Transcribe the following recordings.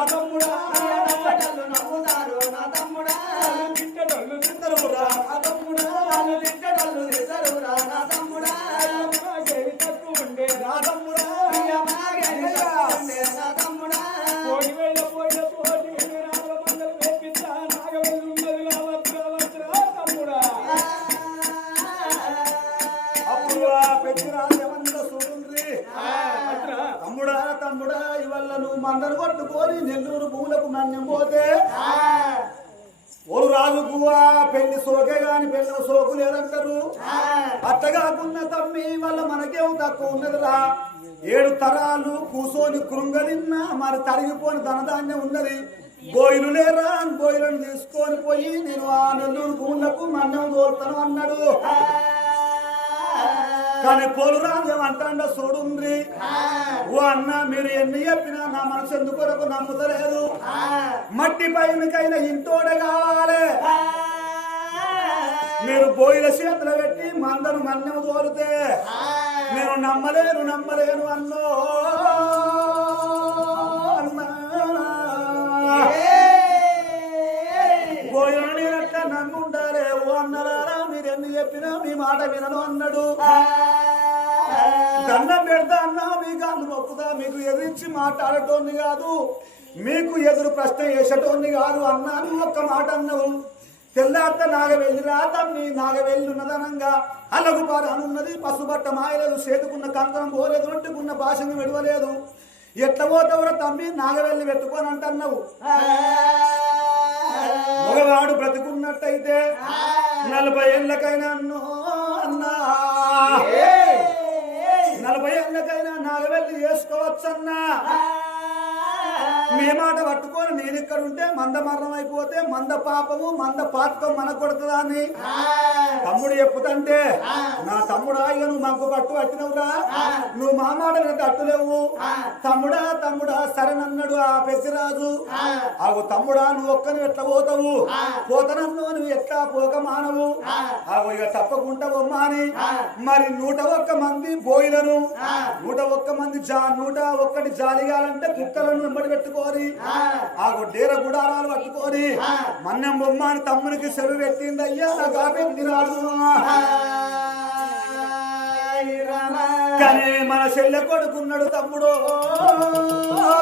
అప్పుడు మందరు కొట్టుకొని నెల్లూరు భూములకు నన్యం పోతే ఓరు రాజుకు పెళ్ళి సోకే గాని పెళ్ళి సోకు లేదంటారు. అట్టగాకున్న తమ్మి వల్ల మనకేం తక్కువ ఉన్నదిరా. ఏడు తరాలు కూసోని కృంగలిన్న మరి తరిగిపోని ధనధాన్యం ఉన్నది. బోయిలు లేరా బోయిలను తీసుకొని పోయి నేను ఆ నెల్లూరు భూములకు మన్నం తోలుతాను అన్నాడు. కానీ పోలు రాజం అంటాండ? చూడుండ్రి ఓ అన్న మీరు ఎన్ని చెప్పినా నా మనసు ఎందుకొరకు నమ్ముతలేదు? మట్టి పైనకైనా ఇంటోడ కావాలి. మీరు బోయిల చేతులు పెట్టి మందను మన్యం తోలితే నేను నమ్మలేను నమ్మలేను అన్నో. అన్నా బోయిన నేనట్లా నమ్మి ఉండాలే ఓ అన్నలారా ఎన్ని చెప్పినా మీ మాట వినను అన్నాడు. దండం పెడతా అన్నా మీకు అందు మొక్కుదా మీకు ఎదిరించి మాట్లాడటోంది కాదు. మీకు ఎదురు ప్రశ్న వేసేటోంది కాదు అన్నా నువ్వు ఒక్క మాట అన్నావు. తెల్లార్త నాగవెల్లిరా తమ్మి నాగవెల్లి ఉన్నదనంగా. అలగు పారానున్నది పసుబట్ట మాయలేదు చేతుకున్న కంకణం పోలేదు రొట్టుకున్న భాషను విడవలేదు. ఎట్ల పోతావురా తమ్మి నాగవెల్లి పెట్టుకొని అంటున్నావు. మగవాడు బ్రతుకున్నట్టయితే నలభై ఏళ్ళకైనా అన్నో. అన్నా నలభై ఏళ్ళకైనా నాగవెల్లి చేసుకోవచ్చన్నా మీ మాట పట్టుకొని నేను ఇక్కడ ఉంటే మంద మరణం అయిపోతే మంద పాపము మంద పాతకం మన కొడుతుందా అని? తమ్ముడు చెప్పుతంటే నా తమ్ముడా ఇక నువ్వు మాకు పట్టు పట్టినవురా. నువ్వు మా మాట వినక అట్టులేవు తమ్ముడా తమ్ముడా సరేనన్నాడు ఆ పెద్దరాజు. ఆగు తమ్ముడా నువ్వు ఒక్కని ఎట్లా పోతావు? పోతనన్ను నువ్వు ఎట్లా పోక మానవు? ఆగు ఇక తప్పకుండా బొమ్మ అని. మరి నూట ఒక్క మంది బోయిలను నూట ఒక్క మంది జా నూట ఒక్కటి జాలిగాలంటే కుక్కలను వెంబడి పెట్టుకోని ఆ. డేర గుడారాలు పట్టుకొని మన్నెం బొమ్మ అని తమ్మునికి సెలవు పెట్టింది. అయ్యా కానీ మన చెల్లె కొడుకున్నాడు తమ్ముడు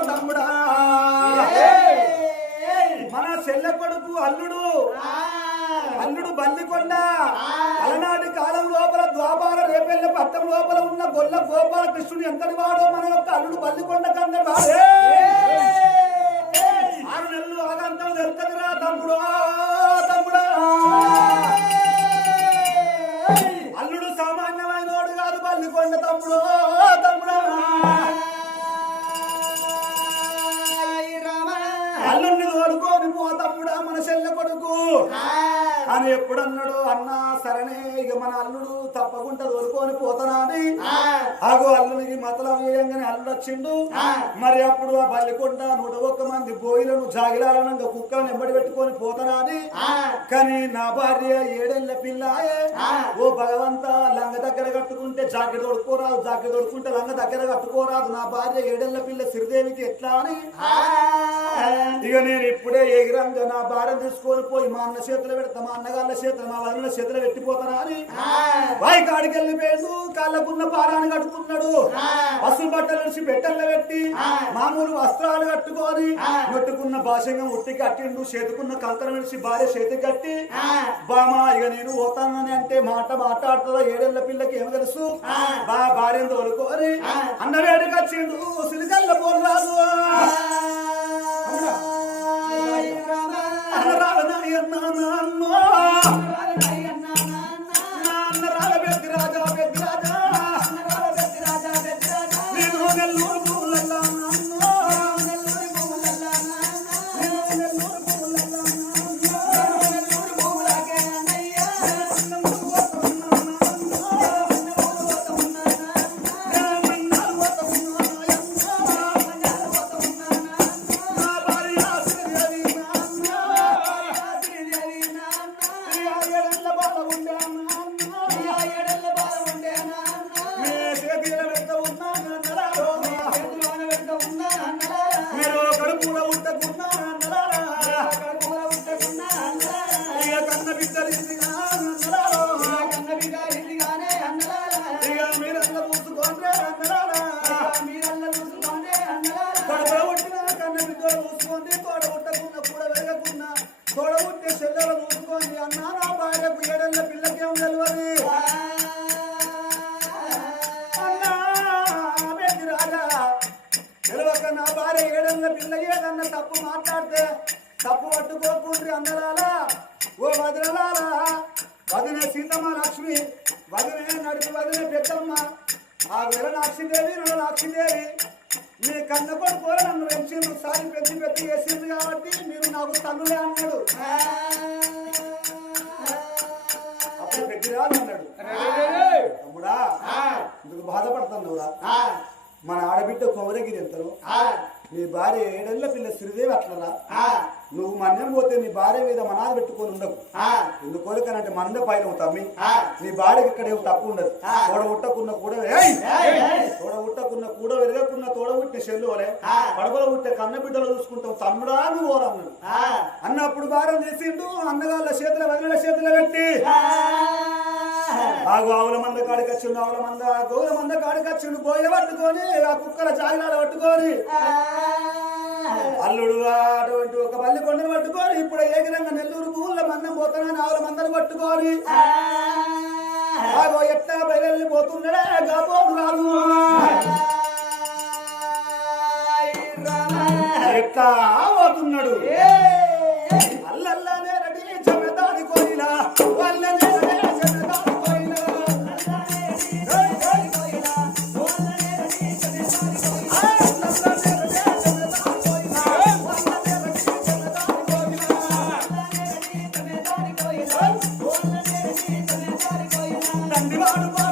తమ్ముడా. మన చెల్లె కొడుకు అల్లుడు అల్లుడు బల్లికొండ. అలనాటి కాలం లోపల ద్వాపాల రేపెల్ల పట్టం లోపల ఉన్న గొల్ల గోపాల కృష్ణుడు ఎంతటి వాడో మన యొక్క అల్లుడు బల్లికొండ కందడి వాడే. ఇక మన అల్లుడు తప్పకుండా తోలుకొని పోతానా అని? ఆగో అల్లునికి మతలం వేయంగానే అల్లుడు వచ్చిండు. మరి అప్పుడు ఆ బల్లికొండ నూట ఒక్క మంది బోయిలను జాగిలాలనంగా కుక్కలను ఎంబడి పెట్టుకొని అని? కానీ నా భార్య ఏడేళ్ళ పిల్లాయే. ఓ భగవంత లంగ దగ్గర కట్టుకుంటే జాకెట్ తొడుకోరాదు జాకెట్ తొడుకుంటే లంగ దగ్గర కట్టుకోరాదు. నా భార్య ఏడేళ్ళ పిల్ల సిరిదేవికి ఎట్లా అని? ఇక నేను ఇప్పుడే ఎగిరంగా నా భార్య తీసుకొని పోయి మా అన్న చేతులు పెడతా మా అన్నగాళ్ళ చేతులు మా వదిన చేతులు పెట్టిపోతానా అని. బాయి కాడికి వెళ్ళిపోయాడు కాళ్ళకున్న భారాన్ని కట్టుకున్నాడు. పసుపు బట్టలు నుంచి పెట్టెల్లో పెట్టి మామూలు వస్త్రాలు కట్టుకొని కొట్టుకున్న భాషంగా ఉట్టి కట్టిండు చేతుకున్న కంకరం విడిచి భార్య చేతి కట్టి. బామా ఇక నేను పోతానని అంటే మాట మాట్లాడుతుందా ఏడేళ్ళ పిల్లకి ఏమి తెలుసు. బా భార్యను తోలుకోని అన్న వేడికి వచ్చిండు సిలికల్ల పోరాదు అన్న కన్న బిడ్డలు పూసుకోండి తోడ ఉట్టకున్న కూడా వెరగకున్నా తోడ ఉట్టే చెల్లెలు పూసుకోండి అన్నా నా భార్యకు ఏడెళ్ళ పిల్లకేం తెలియదు అన్నా తెలవక నా భార్య ఏడన్న పిల్ల ఏదన్న తప్పు మాట్లాడితే తప్పు పట్టుకోకుండ్రి అందరాలా? ఓ వదిలాలా వదిన సీతమ్మ లక్ష్మి వదినే నడిపి వదిన పెద్దమ్మ. ఆ వెల నాక్షిదేవి రెండు నాక్షిదేవి. మీ కన్న కొడుకు నన్ను పెంచిండ్రు. సారి పెంచి పెట్టి చేసిండ్రు కాబట్టి మీరు నాకు తల్లులే అన్నాడు. అప్పుడు పెట్టిరాదు అన్నాడు? తమ్ముడా ఎందుకు బాధపడుతున్నావురా? మన ఆడబిడ్డ కొమరగిరి ఎంతలో నీ భార్య ఏడేళ్ళ పిల్ల శ్రీదేవి అట్లరా నువ్వు మన్యం పోతే నీ భార్య మీద మనాలు పెట్టుకొని ఉండవు ఎందుకోలేకనంటే మంద పైన తమ్మి. నీ భార్యకి ఇక్కడ ఏం తప్పు ఉండదు. తోడ ఉట్టకున్న కూడా! తోడ ఉట్టకున్న కూడా వెరగకున్న తోడ ఉట్టే చెల్లువలే కడపలో ఉట్టే కన్న బిడ్డలు చూసుకుంటావు తమ్ముడా నువ్వు ఓరన్నాడు అన్నప్పుడు భారం చేసిండు అన్నగాళ్ళ చేతుల వదిలిన చేతులు పెట్టి. ఆగు ఆవుల మంద కాడికొచ్చిండు ఆవుల మంద గోవుల మంద కాడికొచ్చిండు గోయలు పట్టుకొని ఆ కుక్కల జాగిలాలు పట్టుకొని. అల్లుడు అటువంటి ఒక పల్లి కొండను పట్టుకొని ఇప్పుడు ఏకరంగా నెల్లూరు భూముల మందం పోతానని ఆవుల మందను పట్టుకొని. ఎట్లా బయలు పోతున్నాడే గాపోడు రాదు ఎట్లా పోతున్నాడు. అల్లల్లనే What?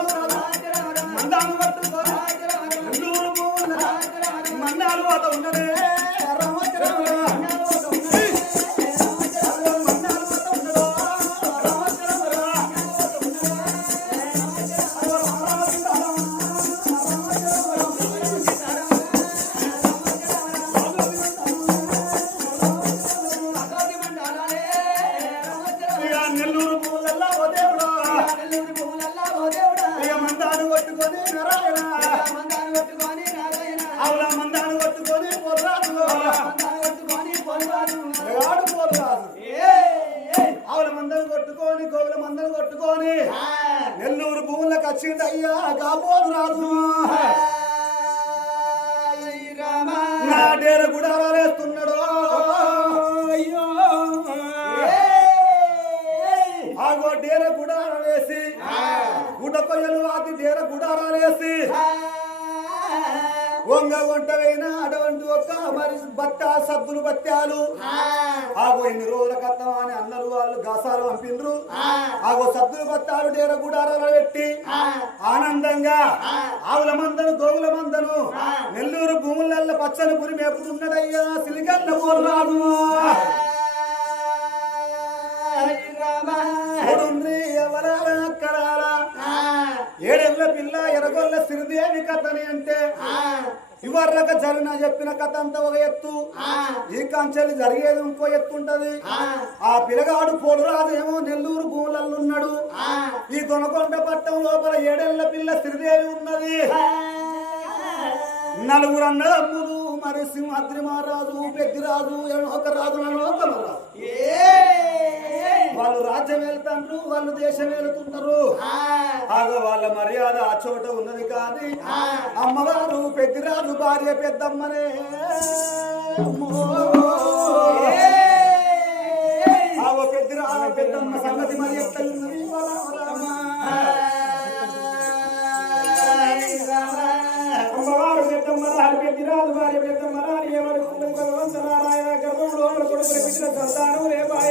వచ్చిందయ్యా కాబోదు నా డేర కూడా రాలేస్తున్నాడు అయ్యో. ఆగో డేర గుడారాలేసి గుడ్డ పొయ్యలు వాతి డేర గుడారాలేసి రాజు దొనగొంటవైనా అటువంటి ఒక మరి బత్త సద్దులు బత్యాలు ఆగో ఇన్ని రోజుల కత్తమా అని అన్నలు వాళ్ళు గసాలు పంపిండ్రు. ఆగో సద్దులు బత్తాలు డేర గుడారాలు పెట్టి ఆనందంగా ఆవుల మందను గోవుల మందను నెల్లూరు భూములల్ల పచ్చని పురి మేపుతున్నాడయ్యా సిలిగల్ల చూడుండ్రి ఎవరాల అక్కడాల ఏడెళ్ళ పిల్ల ఎరగొల్ల సిరిదేవి కథని అంటే ఇవర్రక జరిగిన చెప్పిన కథ అంతా ఒక ఎత్తు. ఈ కంచెలు జరిగేది ఇంకో ఎత్తు ఉంటది ఆ పిల్లగాడు పోడురాదేమో నెల్లూరు భూములలో ఉన్నాడు ఈ దొనకొండ పట్టం లోపల ఏడేళ్ళ పిల్ల శ్రీదేవి ఉన్నది. నలుగురు అన్నదమ్ములు మరి సింహాద్రి మహారాజు పెద్దిరాజు ఎనొక రాజు ఎనొక రాజు వెళ్తాండ్రు వాళ్ళు దేశం వెళ్తుంటారు ఆగో వాళ్ళ మర్యాద ఆ చోట ఉన్నది కానీ అమ్మవారు పెద్దిరాజు భార్య పెద్దమ్మనే. పెద్దిరాజు పెద్దమ్మ సంగతి మరి ఉన్నది? అమ్మవారు పెద్దమ్మ పెద్దిరాజు భార్య పెద్దమ్మ ఎవరు భగవంత నారాయణ గర్భంలో కొడుకులు పెట్టిన సంతానం రేపాయనా